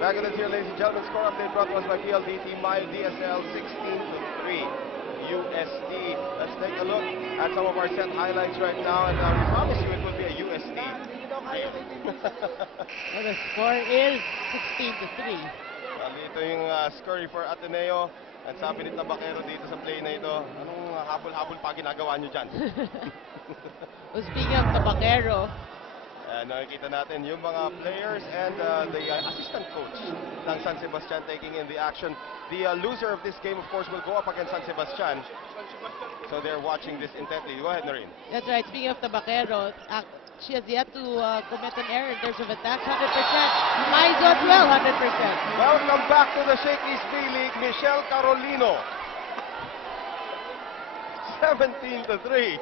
Back in the here, ladies and gentlemen. Score update brought to us by PLDT My DSL 16-3 USD. Let's take a look at some of our set highlights right now, and we promise you it will be a USD. Well, the score is 16-3. Dito yung score for Ateneo. At sabi ni Tabaquero dito sa play na ito, anong habol-habol pa ginagawa nyo dyan? Well, speaking of Tabaquero, nakikita natin yung mga players and the assistant coach ng San Sebastian taking in the action. The loser of this game, of course, will go up against San Sebastian. So they're watching this intently. Go ahead, Noreen. that's right. Speaking of Tabaquero, she has yet to commit an error in terms of attacks, 100%. Maizo as well, 100%. Welcome back to the Shakey's B-League, Michelle Carolino. 17-3.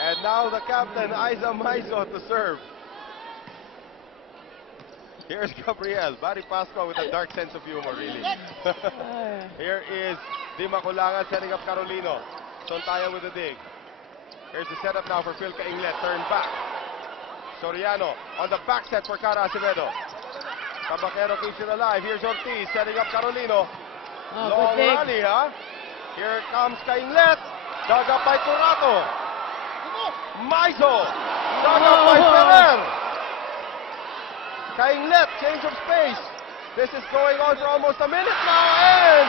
And now the captain, Aiza Maizo, to serve. Here's Gabriel. Barry Pasqua with a dark sense of humor, really. Here is Di Maculangan setting up Carolino. Sontaya with a dig. Here's the setup now for Phil Cainglet. Turn back. Soriano on the back set for Cara Acevedo. Tabaquero keeps it alive. Here's Ortiz setting up Carolino. Long rally, huh? Here comes Cainglet. Dug up by Curato. Maizo. Dug up by Ferrer. Cainglet, change of space. This is going on for almost a minute now, and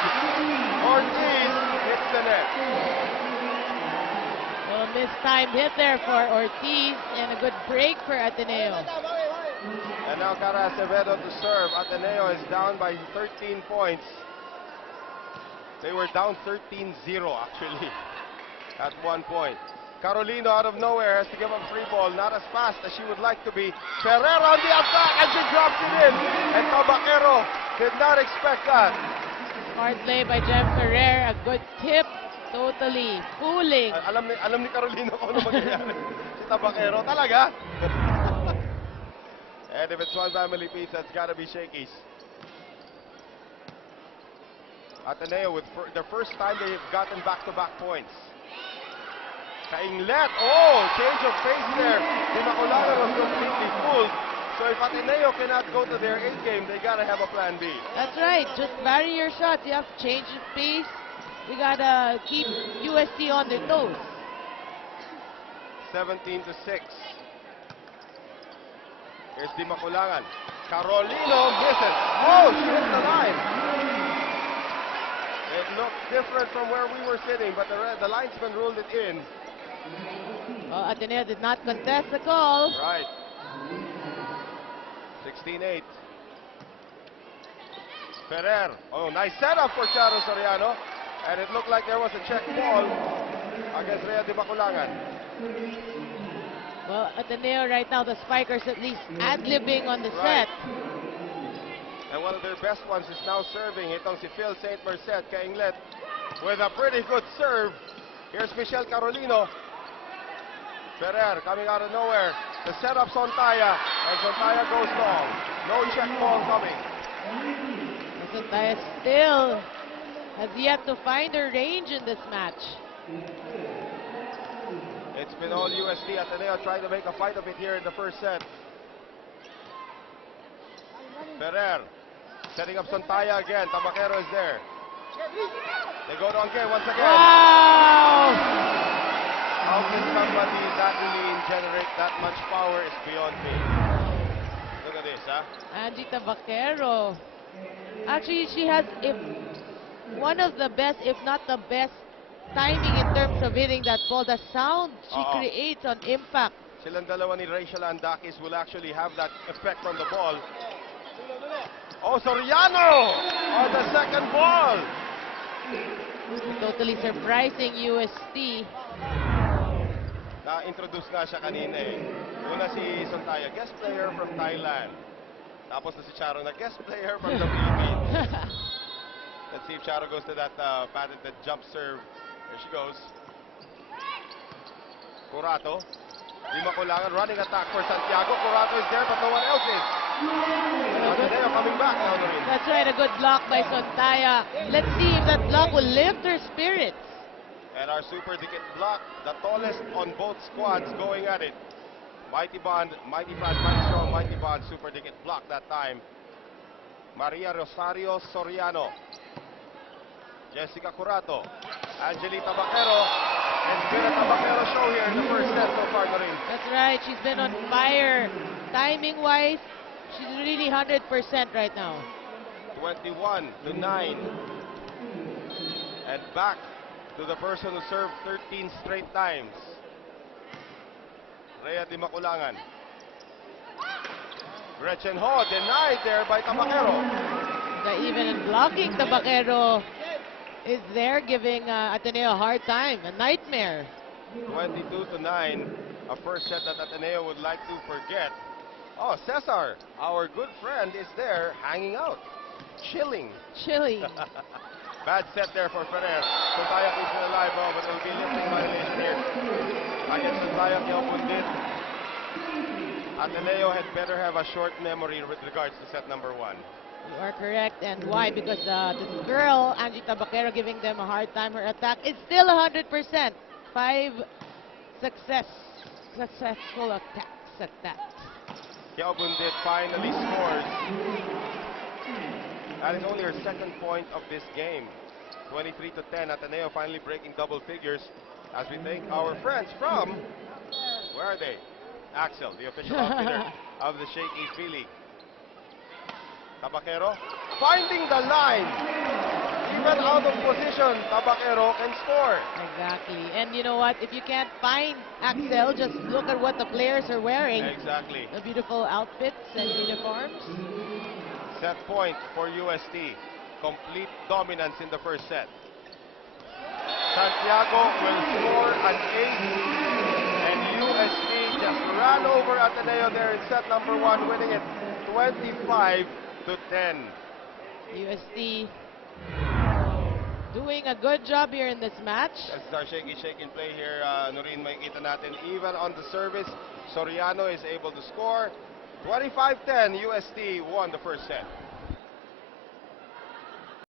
Ortiz hits the net. Well, mistimed hit there for Ortiz and a good break for Ateneo. And now Cara Acevedo to serve. Ateneo is down by 13 points. They were down 13-0 actually at one point. Carolino out of nowhere has to give up free ball, not as fast as she would like to be. Ferrer on the attack and she drops it in. And Tabaquero did not expect that. Smart play by Jem Ferrer, a good tip, totally fooling. Alam ni Carolino kung ano mangyayari. Si Tabaquero talaga. And if it's one family pizza, it's gotta be Shakey's. Ateneo with the first time they've gotten back-to-back points. Cainglet, change of pace there. Di Maculangan was completely fooled. So if Ateneo cannot go to their 8th game, they gotta have a plan B. That's right, just vary your shots. You have to change the pace. You gotta keep UST on their toes. 17-6. Here's Di Maculangan. Carolino misses. She hits the line. It looked different from where we were sitting, but the linesman ruled it in. Well, Ateneo did not contest the call. Right. 16-8. Ferrer. Nice setup for Charo Soriano. And it looked like there was a check ball against Rhea Di Maculangan. Well, Ateneo right now, the spikers at least ad-libbing on the set. And one of their best ones is now serving. Itong si Phil St. Merced. Cainglet with a pretty good serve. Here's Michelle Carolino. Ferrer coming out of nowhere. The setup Sontaya. And Sontaya goes long. No check ball coming. Sontaya still has yet to find her range in this match. It's been all UST. Ateneo trying to make a fight of it here in the first set. Ferrer setting up Sontaya again. Tabaquero is there. They go to Angke once again. Wow! How can somebody that lean generate that much power is beyond me. Look at this, huh? Angie Tabaquero. Actually, she has one of the best, if not the best, timing in terms of hitting that ball. The sound she creates on impact. Silang dalawa ni Rachel Andakis will actually have that effect on the ball. Soriano on the second ball. Totally surprising UST. Na-introduce nga siya kanina eh. Una si Sontaya, guest player from Thailand. Tapos na si Charo na guest player from the Philippines. Let's see if Charo goes to that patented jump serve. There she goes. Curato. Di Maculangan running attack for Santiago. Curato is there but no one else is. Ateneo coming back now. That's right, a good block by Sontaya. Let's see if that block will lift her spirits. And our super dikit block, the tallest on both squads going at it. Mighty Bond, Mighty Bond, Mighty Strong, Mighty Bond, Super Dikit blocked that time. Maria Rosario Soriano. Jessica Curato. Angelita Baquero. And it's been a Tabaquero show here in the first set so far, Doreen. That's right. She's been on fire. Timing-wise, she's really 100% right now. 21-9. And back to the person who served 13 straight times. Rhea Di Maculangan. Gretchen Ho denied there by Tabaquero. Even blocking Tabaquero is there, giving Ateneo a hard time. A nightmare. 22-9. A first set that Ateneo would like to forget. Oh, Cesar, our good friend, is there hanging out. Chilling. Chilling. Bad set there for Ferrer. Suntaya keeps it alive, but it will be lifting violation here. Against Suntaya Kiopundit. Ateneo had better have a short memory with regards to set number 1. You are correct. And why? Because the girl, Angie Tabaquero, giving them a hard time. Her attack is still 100%. 5 successful attacks at that. Kiopundit finally scores. That is only her second point of this game. 23-10. Ateneo finally breaking double figures as we thank our friends from, where are they? Axel, the official outfitter of the Shaky Philly. Tabaquero finding the line. Even out of position, Tabaquero can score. Exactly. And you know what? If you can't find Axel, just look at what the players are wearing. Exactly. The beautiful outfits and uniforms. Set point for UST. Complete dominance in the first set. Santiago will score an ace. And UST just ran over Ateneo there in set number 1, winning it 25-10. UST doing a good job here in this match. That's our shaky play here. Noreen, makikita natin even on the service. Soriano is able to score. 25-10, UST won the first set.